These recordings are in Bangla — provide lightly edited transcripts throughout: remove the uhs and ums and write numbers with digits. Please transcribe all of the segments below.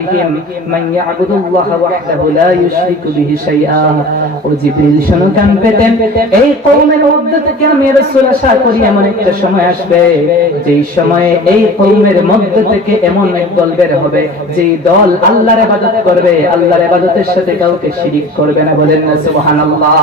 মান ইয়াবুদুল্লাহ ওয়াহদাহু লা ইউশরিকু বিহি শাইআ। ও জিবরিল শোনো, কান পেতেন, এই কওমের মধ্যে থেকে আমি রাসূল আশা করি এমন একটা সময় আসবে যেই সময়ে এই কওমের মধ্যে থেকে এমন এক দল বের হবে যেই দল আল্লাহর ইবাদত করবে, আল্লাহর ইবাদতের সাথে কাউকে শিরিক করবে না। বলেন না সুবহানাল্লাহ।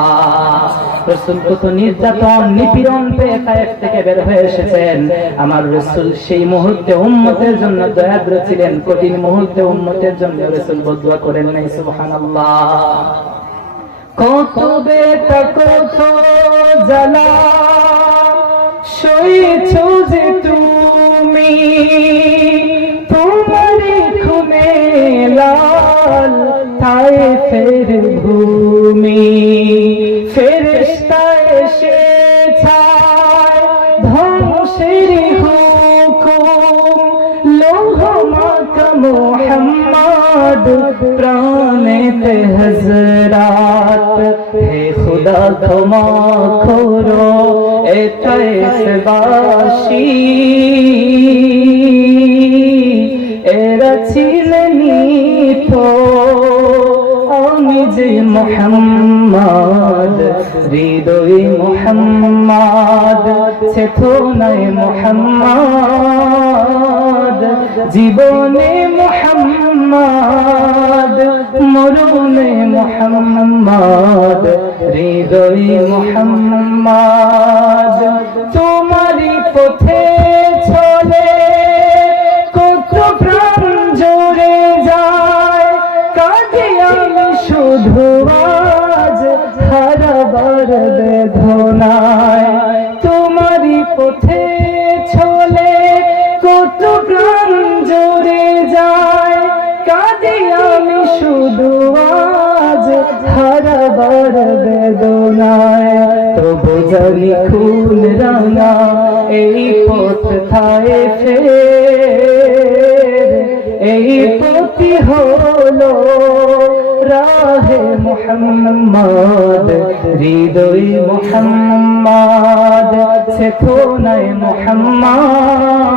রাসূল কত নির্যাতন নিপীড়ন পেয়ে তায়েফ থেকে বের হয়ে এসেছেন। আমার রাসূল সেই মুহূর্তে উম্মতের জন্য দয়াদ্র ছিলেন, কঠিন মুহূর্তে উম্মতের জন্য রাসূল বদুয়া করেন নাই। সুবহানাল্লাহ। কত বেতা কত জ্বালা সইছো যে তুমি, তোমারই খুনে লাল তায়েফের ভূমি। ফেরেশতা এসে ছায় ধ্বংসের হুকুম, লৌহ মাকা মুহাম্মদ প্রাণেতে হযরত। হে খুদা ক্ষমা করো এ তায়েফবাসী, এরা ছিলেনই তো আমি যে মুহাম্মদ, হৃদয়ে মুহাম্মদ চেতনায় মুহাম্মদ, জীবনে মুহাম্মদ, মরণে মুহাম্মদ, হৃদয়ে মুহাম্মদ। তোমারই পথে চলে কত প্রাণ জুড়ে যায়, কাঁদি আমি শুধু আজ হারাবার বেদনায়। তোমারই পথে চলে কত প্রাণ জুড়ে যায়, কাঁদি আমি শুধু আজ হারাবার বেদনায়। তবু জানি খুন রাঙা এই পথ তায়েফের, এই পথই হলো রাহে মুহাম্মদ, হৃদয়ে মুহাম্মদ চেতনায় মুহাম্মদ,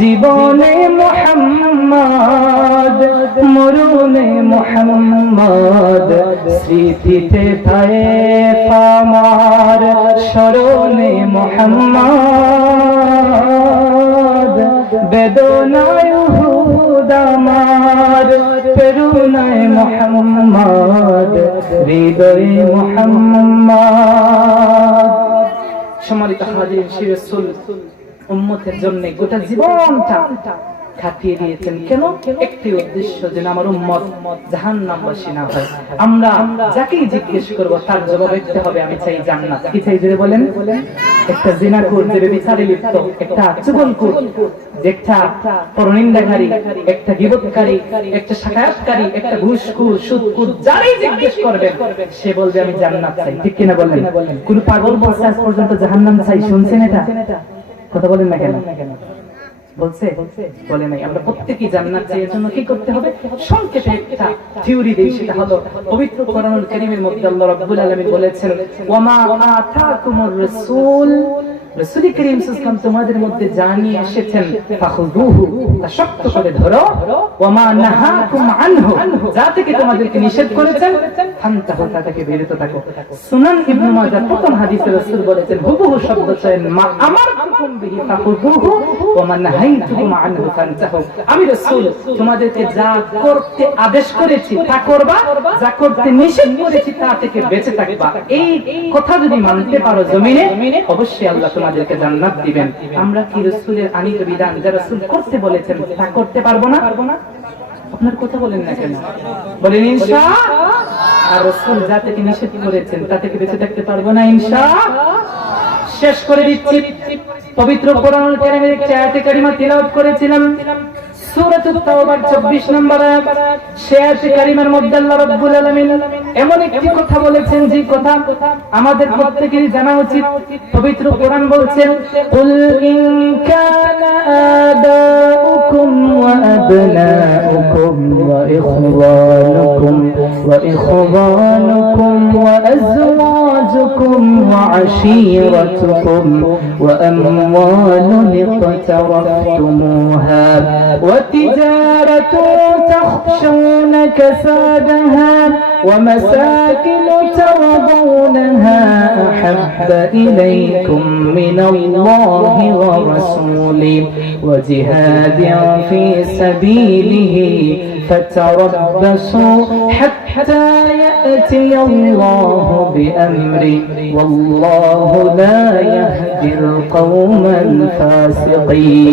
জীবনে মুহাম্মদ, মরণে মুহাম্মদ। স্মৃতিতে তায়েফ আমার, স্মরণে মুহাম্মদ, বেদনায় উহুদ আমার, প্রেরণায় মুহাম্মদ, হৃদয়ে মুহাম্মদ। সম্মানিত হাজির, সেই রাসূল উম্মতের জন্য গোটা জীবনটা খাটিয়ে দিয়েছেন। কেন? একটি উদ্দেশ্য, যেন আমার উম্মত জাহান্নামবাসী না হয়। আমরা যাকেই জিজ্ঞেস করব তার জবাব দিতে হবে আমি চাই জান্নাত। কি চাই জোরে বলেন? একটা জিনাখোর, যে ব্যভিচারে লিপ্ত, একটা চুগলখোর, একটা পরনিন্দাকারী, একটা গীবতকারী, একটা শাকায়াতকারী, একটা ঘুষখোর, সুদখোর, যারাই জিজ্ঞেস করবেন সে বলবে আমি জান্নাত চাই। ঠিক কিনা বলেন? কোন পাগল বলছে আজ পর্যন্ত জাহান্নাম চাই? শুনছেন এটা? কথা বলেন না কেন? বলছে? বলে নাই। আমরা প্রত্যেকই জান্নাত চাই। এর জন্য কি করতে হবে? সংক্ষেপে একটা থিওরি দেই, সেটা হলো পবিত্র কোরআনুল কারীমের মধ্যে আল্লাহ রাব্বুল আলামিন বলেছেন, ওয়ামা আতাকুমুর রাসূল, রাসূল করিম সাল্লাল্লাহু আলাইহি ওয়াসাল্লাম তোমাদের মধ্যে জানিয়ে এসেছেন ফাখুযুহু, তা শক্ত করে ধরো, ওয়ামা নাহাকুম আনহু, যা থেকে তোমাদেরকে নিষেধ করেছেন ফান্তাহু, তা থেকে বিরত থাকো। সুনান ইবনে মাজাহ প্রথম হাদিসে রাসূল বলেছেন হুবহু শব্দ চয়ন, মা আমারতুকুম বিহি ফাখুযুহু ওয়ামা নাহাইতুকুম আনহু ফান্তাহু। আমি রাসূল তোমাদেরকে যা করতে আদেশ করেছি তা করবা, যা করতে নিষেধ করেছি তা থেকে বেঁচে থাকবা। এই কথা যদি মানতে পারো জমিনে, অবশ্যই আল্লাহ তোমাদেরকে জান্নাত দিবেন। আমরা কি রাসূলের আনিত বিধান যা রাসূল করতে বলেছেন তা করতে পারবো না? আপনার কথা বলেন না কেন? বলেন ইনশাআল্লাহ। আর রাসূল যা থেকে নিষেধ করেছেন তা থেকে বেঁচে থাকতে পারবো না ইনশাআল্লাহ। শেষ করে দিচ্ছি, পবিত্র কোরআনুল কারীমের একটি আয়াতে কারিমা তিলাওয়াত করেছিলাম, সূরাতুত তাওবার 24 নম্বর আয়াত। সেই আয়াতে কারিমার মধ্যে আল্লাহ রাব্বুল আলামিন এমন একটি কথা বলেছেন যে কথা আমাদের প্রত্যেকেরই জানা উচিত। পবিত্র কোরআন বলছেন, কুল ইন কানা আবাউকুম ওয়া আবনাউকুম ওয়া ইখওয়ানুকুম ওয়া আজওয়াজুকুম زوجكم وعشيرتكم وأموال اقترفتموها وتجارة تخشون كسادها ومساكن ترضونها أحب إليكم من الله ورسوله وجهاد في سبيله فتربصوا حتى يأتي الله بأمره والله لا يهدي القوم الفاسقين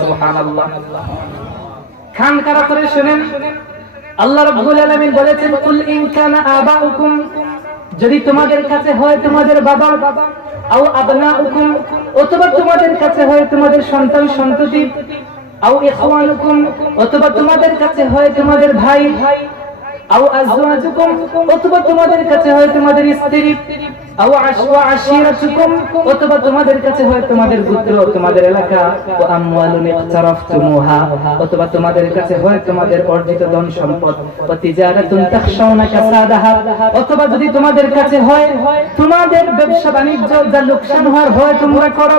سبحان الله খান কারা করে শুনেন আল্লাহ রাব্বুল আলামিন বলেছেন কুল ইন কানা আবাউকুম যদি তোমাদের কাছে হয় তোমাদের বাবা আও আবনাউকুম অথবা তোমাদের কাছে হয় তোমাদের সন্তান সন্ততি আও ইখওয়ানুকুম অথবা তোমাদের কাছে হয় তোমাদের ভাই আও আজওয়াজুকুম অথবা তোমাদের কাছে হয় তোমাদের স্ত্রী আও আশিরাতুকুম অথবা তোমাদের কাছে হয় তোমাদের গোত্র তোমাদের এলাকা ও আমওয়ালুন ইকতারাফতুমুহা অথবা তোমাদের কাছে হয় তোমাদের অর্জিত ধন সম্পদ ও তিজারাতুন তাখশাউনা কাসাদাহা অথবা যদি তোমাদের কাছে হয় তোমাদের ব্যবসা বাণিজ্য যা লোকসান হওয়ার ভয় তোমরা করো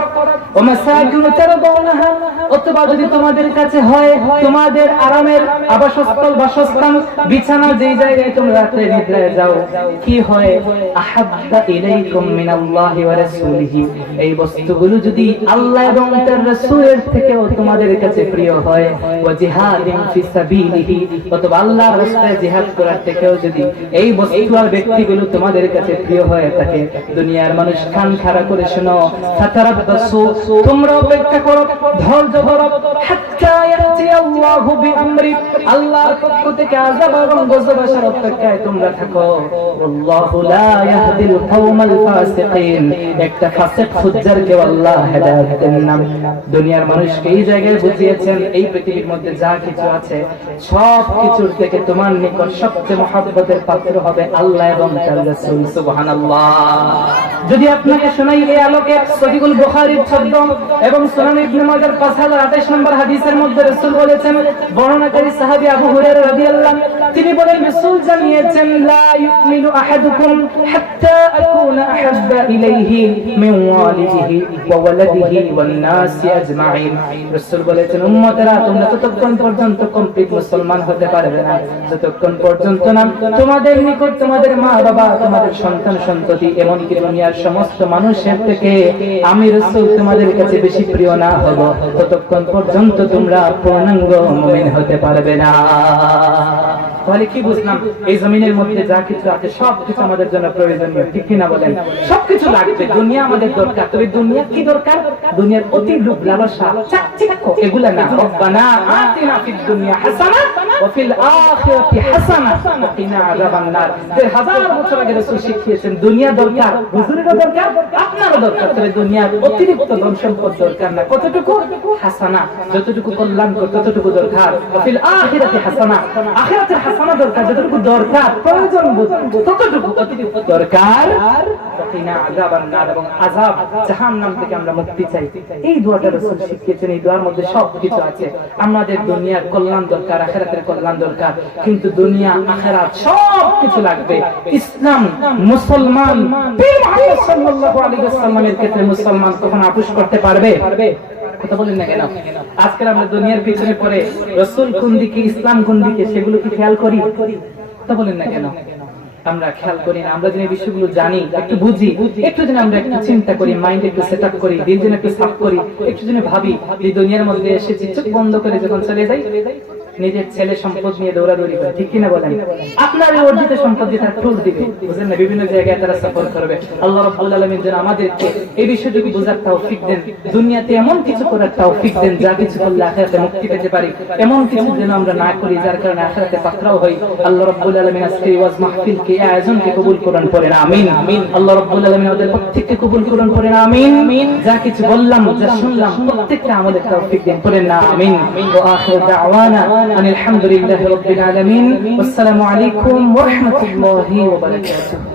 ও মাসাকিন তারদাউনাহা অথবা যদি তোমাদের কাছে হয় তোমাদের আরামের আবাসস্থল বাসস্থান বিছানা যেই জায়গায় তোমরা রাতে নিদ্রায় যাও কি হয় আহাব্বা ইলাইকুম মিনাল্লাহি ওয়া রাসূলিহি এই বস্তুগুলো যদি আল্লাহ এবং তার রাসূলের থেকেও তোমাদের কাছে প্রিয় হয় ওয়া জিহাদিন ফি সাবিলিহি অথবা আল্লাহর রাস্তায় জিহাদ করার থেকেও যদি এই বস্তু আর ব্যক্তিগুলো তোমাদের কাছে প্রিয় হয় থাকে দুনিয়ার মানুষ কান খাড়া করে শোনো ফাতারাব্বাসু তোমরা অপেক্ষা করো ধৈর্য ধরো হাত্তা ইয়াতি আল্লাহু বিআমরি আল্লাহর পক্ষ থেকে আযাব এবং গজব আসার অপেক্ষায় তোমরা থাকো আল্লাহু লা ইয়াহদিল কওমাল ফাসিকিন একটা ফাসিক ফুজ্জারকে আল্লাহ হেদায়েত দেন না দুনিয়ার মানুষকে এই জায়গায় বুঝিয়েছেন এই পৃথিবীর মধ্যে যা কিছু আছে সব কিছুর থেকে তোমার নিকট সবচেয়ে মহব্বতের পাত্র হবে আল্লাহ এবং তার রাসূল সুবহানাল্লাহ যদি আপনাকে শোনাই এই আলোকে সহিহুল বুখারীর 14 এবং সুনান ইবনে মাজাহর 5028 নম্বর হাদিসের মধ্যে রাসূল বলেছেন বর্ণনাকারী সাহাবী আবু হুরায়রা রাদিয়াল্লাহু তিনি বলেন রাসূল জানিয়েছেন লা ইউমিনু আহাদুকুম হাত্তা আকুনা আহাব্বা ইলাইহি মিন ওয়ালিদিহি ওয়া ওয়ালাদিহি ওয়ান নাসি আজমাইন রাসূল বলেছেন উম্মতেরা তোমরা ততক্ষণ পর্যন্ত কমপ্লিট মুসলমান হতে পারবে না যতক্ষণ পর্যন্ত না তোমাদের নিকট তোমাদের মা বাবা তোমাদের সন্তান সন্ততি এমনকি দুনিয়ার সমস্ত মানুষের থেকে আমি রাসূল তোমাদের কাছে বেশি প্রিয় না হব ততক্ষণ পর্যন্ত তোমরা পূর্ণাঙ্গ মুমিন হতে পারবে না তাহলে কি বুঝলাম এই জমিনের মধ্যে যা কিছু আছে সবকিছু আমাদের জন্য প্রয়োজনীয় ঠিক কি না বলেন সবকিছু লাগবে দুনিয়া আমাদের দরকার তবে দুনিয়া কি দরকার দুনিয়ার অতি লোভ লালসা চাকচিক্য এগুলা না রব্বানা আতিনা ফিদ দুনিয়া হাসানা ওয়া ফিল আখিরাতি হাসানা ওয়া কিনা আযাবান নার 1000 বছর আগে রাসূল শিখিয়েছেন দুনিয়া দরকার হুজুরেরও দরকার আপনারও দরকার তবে দুনিয়ার অতিরিক্ত ধন সম্পদ দরকার না কতটুকু হাসানা যতটুকু কল্যাণ ততটুকু দরকার ওয়া ফিল আখিরাতি হাসানা আখিরাতের হাসানা দরকার যতটুকু দরকার প্রয়োজন ততটুকু অতিরিক্ত দরকার কিনা আযাবান নার এবং আযাব জাহান্নাম থেকে আমরা মুক্তি চাই এই দোয়াটা রাসূল শিখিয়েছেন এই দোয়ার মধ্যে সব কিছু আছে আমাদের দুনিয়ার কল্যাণ দরকার আখিরাতের কল্যাণ দরকার কিন্তু দুনিয়া আখিরাত সব কিছু লাগবে ইসলাম মুসলমান পীর মুহাম্মদ সাল্লাল্লাহু আলাইহি ওয়াসাল্লামের ক্ষেত্রে মুসলমান কখনো আপোষ করতে পারবে কথা বলেন না কেন আজকাল আমরা দুনিয়ার পিছনে পড়ে রাসূল কোন দিকে ইসলাম কোন দিকে সেগুলো কি খেয়াল করি কথা বলেন না কেন আমরা খেয়াল করি না আমরা যে বিষয়গুলো জানি একটু বুঝি একটু যেন আমরা একটু চিন্তা করি মাইন্ড একটু সেট আপ করি দিল যেন একটু সাফ করি একটু যেন ভাবি এই দুনিয়ার মধ্যে এসেছি চোখ বন্ধ করে যখন চলে যাই নিজের ছেলে সম্পদ নিয়ে দৌড়াদৌড়ি করে ঠিক কিনা বলেন আপনার এই অর্জিত সম্পদ দিয়ে তারা ট্যুর দিবে বুঝেন না বিভিন্ন জায়গায় তারা সফর করবে আল্লাহ রাব্বুল আলামিন যেন আমাদেরকে এই বিষয়টুকু বোঝার তৌফিক দেন দুনিয়াতে এমন কিছু করার তৌফিক দেন যা কিছু করলে আখিরাতে মুক্তি পেতে পারি এমন কিছু যেন আমরা না করি যার কারণে আখিরাতে পাকড়াও হই আল্লাহ রাব্বুল আলামিন আজকে ওয়াজ মাহফিলকে আয়োজনকে কবুল করুন পড়েন আমিন আল্লাহ রাব্বুল আলামিন আমাদের প্রত্যেককে কবুল করুন পড়েন আমিন যা কিছু বললাম যা শুনলাম প্রত্যেকটা আমাদের তৌফিক দেন পড়েন না আমিন ওয়া আখিরু দাওয়ানা আলহামদুলিল্লাহি রাব্বিল আলামিন আসসালামু আলাইকুম ওয়া রাহমাতুল্লাহি ওয়া বারাকাতুহু